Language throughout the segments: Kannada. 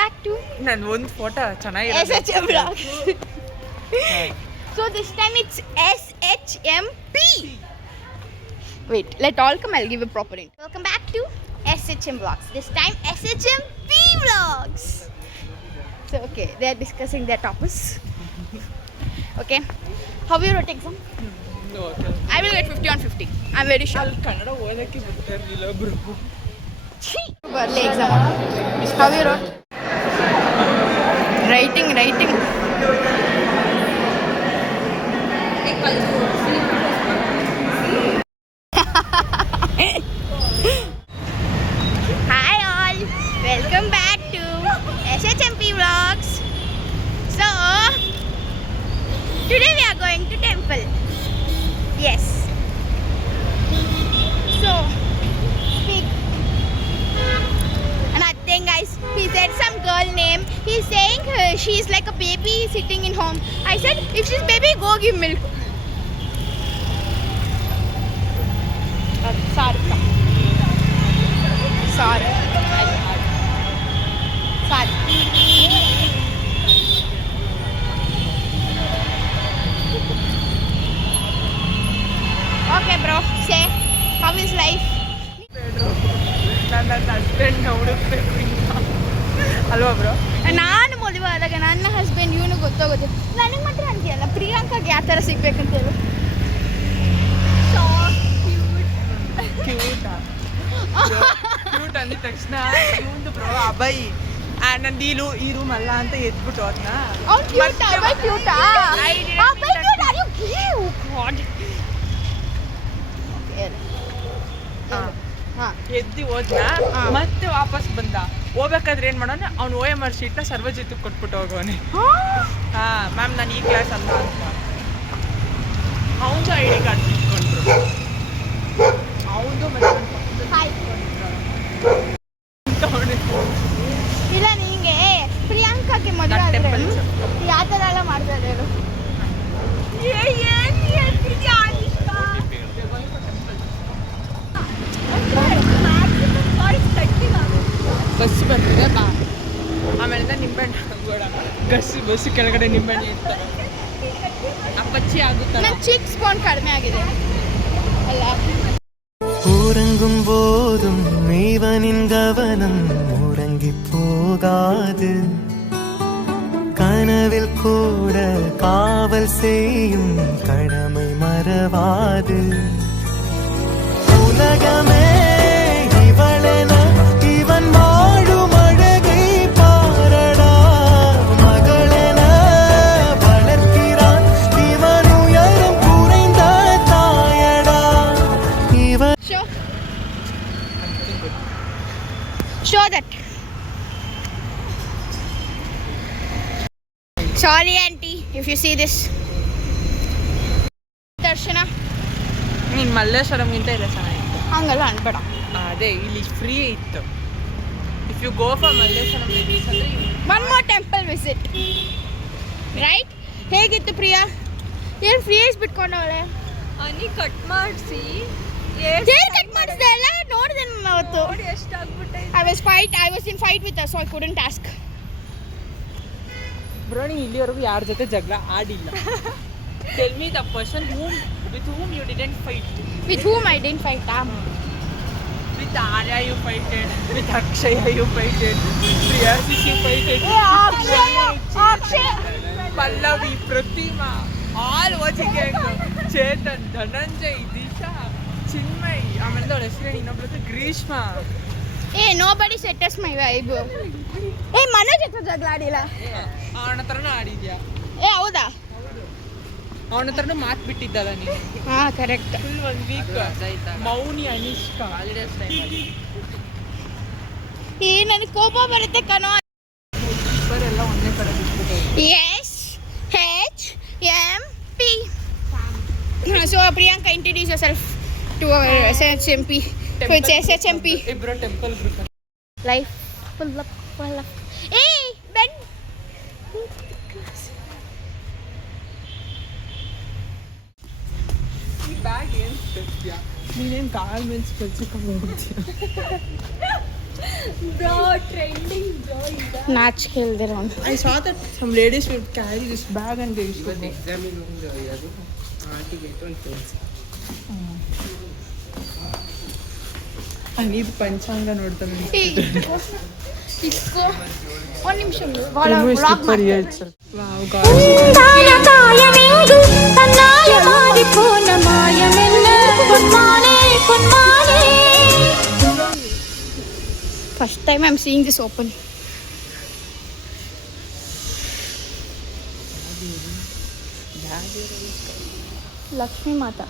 back to ನನ್ನ ಒಂದು ಫೋಟೋ ಚೆನ್ನಾಗಿದೆ SHM vlogs. So this time it's SHMP. Wait, let all come. I'll give a proper name. Welcome back to SHM vlogs. This time SHMP vlogs. So okay, they are discussing their topics. Okay, how you wrote exam? I will get 50 on 50. I'm very sure. ಅಲ್ಲಿ ಕನ್ನಡ ಓದಕ್ಕೆ ಬರ್ತಿರ್ಲಿಲ್ಲ bro. Early exam. How you wrote? Writing. Hi all, welcome back to SHMP vlogs. So today we are going to temple. Yes. So speak. Nothing guys. He said some girl name. He's saying she's like a baby sitting in home. I said if she's baby, go give milk. Sorry. Okay bro, say how is life? ನನ್ನ ಹಸ್ಬೆಂಡ್ ಹುಡುಕ್ಬೇಕು ಅಲ್ವಾ ಬ್ರೋ? ನಾನು ಮದುವೆ ಆದಾಗ ನನ್ನ ಹಸ್ಬೆಂಡ್ ಇವನು ಗೊತ್ತಾಗೋದು ನನಗೆ ಮಾತ್ರ ಅಂತೀಯಲ್ಲ ಪ್ರಿಯಾಂಕಾಗೆ ಯಾವ ಥರ ಸಿಗ್ಬೇಕಂತ ಹೇಳು. ಕ್ಯೂಟ್ ಅಂದ ತಕ್ಷಣ ಇವಂದು ಬ್ರೋ ಅಭಯ್ ನಂದು ಈ ರೂಮ್ ಅಲ್ಲ ಅಂತ ಎದ್ಬಿಟ್ಟು ಅದನ್ನ ಎದ್ದಿ ಹೋದ್ನ ಮತ್ತೆ ವಾಪಸ್ ಬಂದ. ಹೋಗ್ಬೇಕಾದ್ರೆ ಏನ್ ಮಾಡೋಣ, ಅವ್ನು OMR ಶೀಟ್ನ ಸರ್ವಜಿತ್ ಕೊಟ್ಬಿಟ್ಟು ಹೋಗೋನೆ. ಮ್ಯಾಮ್ ನಾನು ಈ ಕ್ಲಾಸ್ ಅಲ್ಲ ಅಂತ ಅವನು ID ಕಾರ್ಡ್ ಇಟ್ಕೊಂಡ್ರು. ಅವನು ಇಲ್ಲ ನಿಂಗೆ ಪ್ರಿಯಾಂಕಾಗೆ ಮದುವೆ ಆದ್ರೆ ಯಾವ ಥರ ಎಲ್ಲ ಮಾಡ್ತಾರೆ ಹೇಳು. ಬಸ್ ಬರ್ತಿದೆ ಬಾ, ಆಮೇಲಿಂದ ನಿಂಬೆಹಣ್ಣು ಹಾಕೋಣ. ಬಸ್ ಕೆಳಗಡೆ ನಿಂಬೆಹಣ್ಣು ಇರ್ತಾರೆ, ಅಪ್ಪಚ್ಚಿ ಆಗುತ್ತಲ್ಲ. ನನ್ನ ಚೀಕ್ ಸ್ಪೌಂಡ್ ಕಡಿಮೆ ಆಗಿದೆ ಅಲ್ಲ. உறங்கும் போதும் இவனின் கவனம் உறங்கி போகாது, கனவில் கூட காவல் செய்யும் கடமை மறவாது. உலகமே இவளென இவன் வாழும் அழகை பாரடா, மகளென வளர்க்கிறான் இவன் உயரம் குறைந்த தாயடா. இவன் Show that. Sorry auntie if you see this. ದರ್ಶನ ನೀನು ಮಲ್ಲೇಶ್ವರಂಗಿಂತ ಇಲ್ಲ ಚೆನ್ನಾಗಿತ್ತು. ಹಂಗಲ್ಲ ಅನ್ಬೇಡ. ಅದೇ ಇಲ್ಲಿ ಫ್ರೀ ಇತ್ತು. If you go for Malleshwaram ಅಂದರೆ one more temple visit right. ಹೇಗಿತ್ತು ಪ್ರಿಯಾ? ಏನು ಫ್ರೀ ಏಜ್ ಬಿಟ್ಕೊಂಡವಳೆ? ಹನಿ ಕಟ್ ಮಾಡಿಸಿ ಕಟ್ ಮಾಡಿದೆ ಅಲ್ಲ, ನೋಡಿದೆ ನಾನು ಅವತ್ತು. ಎಷ್ಟಾಗ್ಬಿಟ್ಟೆ. I was in fight with her, so I couldn't ask. Bro ನೀ ಇಲ್ಲಿವರೆಗೂ ಯಾರ ಜೊತೆ ಜಗಳ ಆಡಿಲ್ಲ. Tell me the person with whom you didn't fight. With whom I didn't fight? With Arya you fighted, with Akshaya you fighted, Priyasi you fighted. Akshay. Pallavi, Pratima, all watching gang. Chetan, Dhananjay, Disha, Chinmay, ಆಮೇಲೆ ಅವಳ ಹೆಸರು ಇನ್ನೊಬ್ರದ್ದು ಗ್ರೀಷ್ಮಾ. Nobody set us my vibe. Manoj ಹತ್ರ ಜಗಳ ಆಡಿಲ್ಲ. ಅವನ ಹತ್ರನೂ ಆಡಿದ್ಯಾ? ಹೌದಾ? ಅವನ ಹತ್ರನೂ ಮಾತು ಬಿಟ್ಟಿದ್ದಲ್ಲ ನೀನು. ಕರೆಕ್ಟ್. ಫುಲ್ 1 ವೀಕ್ ಮೌನಿ ಅನಿಷ್ಕಾ ಹಾಲಿಡೇಸ್ ಟೈಮಲ್ಲಿ. ನನಗೆ ಕೋಪ ಬರುತ್ತೆ ಕಣೋ. ಇವರೆಲ್ಲ ಒಂದೇ ಕಡೆ ಬಿಟ್ಬಿಟ್ಟು. SHMP. So Priyanka, introduce yourself to our SHMP. So it's SHMP. ಇಬ್ರು temple group. Life full of. Hey, Ben. ಈ ಬ್ಯಾಗ್ ಏನು ಸ್ಪೆಲ್ಸ್ಯಾ? ನೀನೇನು ಗಾರ್ಮೆಂಟ್ಸ್ ಕೆಲ್ಸಕ್ಕೆ ಹೋಗ್ತೀಯ? Bro, trending bro. ನಾಚಿಕೆ ಇಲ್ದಿರ I saw that some ladies would carry this bag and they used to go. ಇದು ಪಂಚಾಂಗ ನೋಡ್ತಾನೆ ಇಸ್ಕೋ ಒಂದು ನಿಮಿಷ wow guys first time I am seeing this open Lakshmi Mata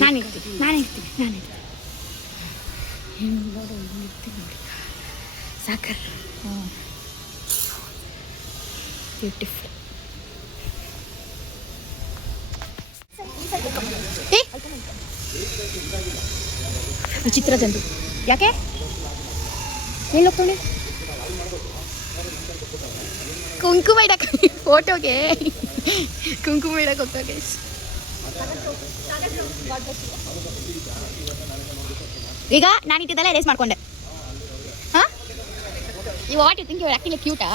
ನಾನಿರ್ತೀನಿ ಸಾಕರ್ ಬ್ಯೂಟಿಫುಲ್ ವಿಚಿತ್ರ ಜಂತು ಯಾಕೆ ಎಲ್ಲಿ ಹೋಗ್ತಾನೆ ಕುಂಕುಮ ಇಡಕ್ಕೆ ಫೋಟೋಗೆ ಕುಂಕುಮ ಇಡಕ್ಕೆ ಹೋಗ್ತಾಗೆ ಈಗ ನಾನು ಇಟ್ಟಿದ್ದೆಲ್ಲ ರೇಸ್ ಮಾಡ್ಕೊಂಡೆ ಹಾಂ ಈ what you think you are acting ಕ್ಯೂಟಾ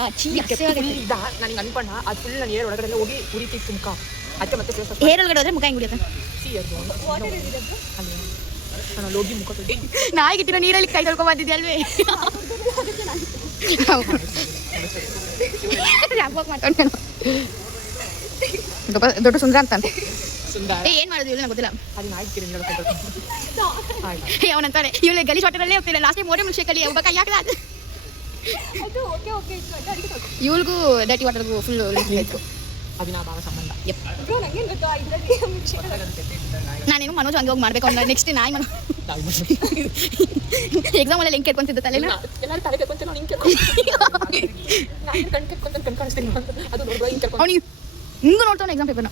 ನನಗೆ ಅನ್ಕೊಂಡ ಅದು ಫುಲ್ ನಾನು ಏರ್ ಒಳಗಡೆ ಹೋಗಿ ಉರಿತಿತ್ತು ಮುಖ ಅದಕ್ಕೆ ಮತ್ತೆ ಹೇರ್ ಒಳಗಡೆ ಹೋದ್ರೆ ಮುಖ ಹೆಂಗೆ ಉಳಿಯುತ್ತೆ ನಾನು ಹೋಗಿ ಮುಖ ತೊಳಿ ನಾಯಿಗೆ ಇಟ್ಟಿರೋ ನೀರಲ್ಲಿ ಕೈ ತೊಳ್ಕೊಂಡ್ ಬಂದಿದ್ದೆ ಅಲ್ವೇ ಮಾತಾಡ್ತಾನೆ ದೊಡ್ಡ ಸುಂದರ ಅಂತಾನೆ ಏನ್ ಮಾಡೋದು ಇವಳು ನಂಗೆ ಗೊತ್ತಿಲ್ಲ ಅದು ನಾಯ್ಕಿರಿ ಅವನಂತಾನೆ ಇವಳು ಗಲೀಜ್ ವಾಟರಲ್ಲೇ ಹೋಗ್ತಿಲ್ಲ ಲಾಸ್ಟ್ ಟೈಮ್ ಮೋಡಿ ಮುಳ್ಸೇಕಲ್ಲಿ ಒಬ್ಬ ಕೈ ಹಾಕಲ್ಲ ಇವಳಿಗೂ ಡರ್ಟಿ ವಾಟರ್ಗೂ ಫುಲ್ ಆಯ್ತು ಅವಿನಾ ಭಾವ ಸಂಬಂಧ ನಾನೇನು ಮನೋಜ್ ಹಂಗೆ ಹೋಗಿ ಮಾಡ್ಬೇಕು ಅವ್ನ ನೆಕ್ಸ್ಟ್ ನಾಯಿ ಮನೋ ಎಕ್ಸಾಮ್ ಅಲ್ಲಿ ಹೆಂಗೆ ಕೇಳ್ಕೊಂತಿದ್ದ ತಲೆನ ಎಲ್ಲರೂ ತಲೆ ಕೇಳ್ಕೊಂತೀನಿ ನಾನು ಹಿಂಗೆ ಕಣ್ ಕಾಣಿಸ್ತೀನಿ ಅದು ನೋಡುವ ಹಿಂಗೆ ಅವ್ನಿಗೆ ಹಿಂಗೆ ನೋಡ್ತಾನೆ ಎಕ್ಸಾಮ್ ಪೇಪರ್ನ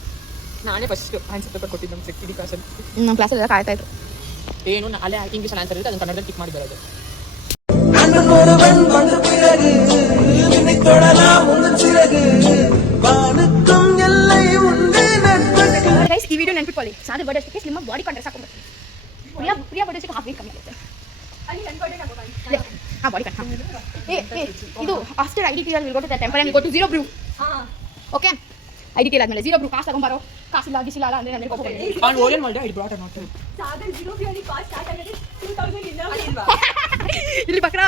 ನಾನೇ ಫಸ್ಟ್ ಆನ್ಸರ್ ಪೇಪರ್ ಕೊಟ್ಟಿದ್ದು ನಮ್ಮ ಸೆಕ್ಯೂರಿಟಿ ಕ್ಲಾಸಲ್ಲಿ ನಮ್ಮ ಕ್ಲಾಸಲ್ಲಿ ಕಾಯ್ತಾ ಇದ್ರು ಏನು ಅಲ್ಲೇ ಇಂಗ್ಲೀಷ್ ಆನ್ಸರ್ ಇರುತ್ತೆ ಅದನ್ನು ಕನ್ನಡದಲ್ಲಿ ಟಿಕ್ ಮಾಡಿ ಬರೋದು ஒருவன் வந்த பிறகு நினைத்தொழலாம் உன் சிறகு வானுக்கும் எல்லை உண்டு நட்புக்கு ಗೈಸ್ ಈ ವಿಡಿಯೋ ನೆನ್ಪಿಟ್ಕೊಳ್ಳಿ ಸಾಧು ಬರ್ಡೇ ಅಷ್ಟಕ್ಕೆ ನಿಮ್ಮ ಬಾಡಿ ಕಾಂಟ್ರಾಕ್ಟ್ ಹಾಕೊಂಡ್ಬರ್ತೀನಿ ಪ್ರಿಯಾ ಬರ್ಡೇ ಹಾಫ್ ವೇಟ್ ಕಮ್ಮಿ ಆಗುತ್ತೆ ಹಾಂ ಬಾಡಿ ಕಾಂಟ್ ಇದು after I D T will go to the temple and go to Zero Bru okay I D T ಆದಮೇಲೆ ಝೀರೋ ಬ್ರೂ ಕಾಸು ತಗೊಂಬಾರೋ ಕಾಸಿಲ್ಲ ಗಿಸಿಲ್ಲ ಅಂದರೆ ನನಗೆ ಹೋಗ್ಬೋದು ನಾನು ಓರಿಯನ್ ಮಾಡಿದೆ ಐ ಬ್ರಾಟ್ ನಾಟ್ ಇಲ್ಲಿ ಬಕ್ರಾ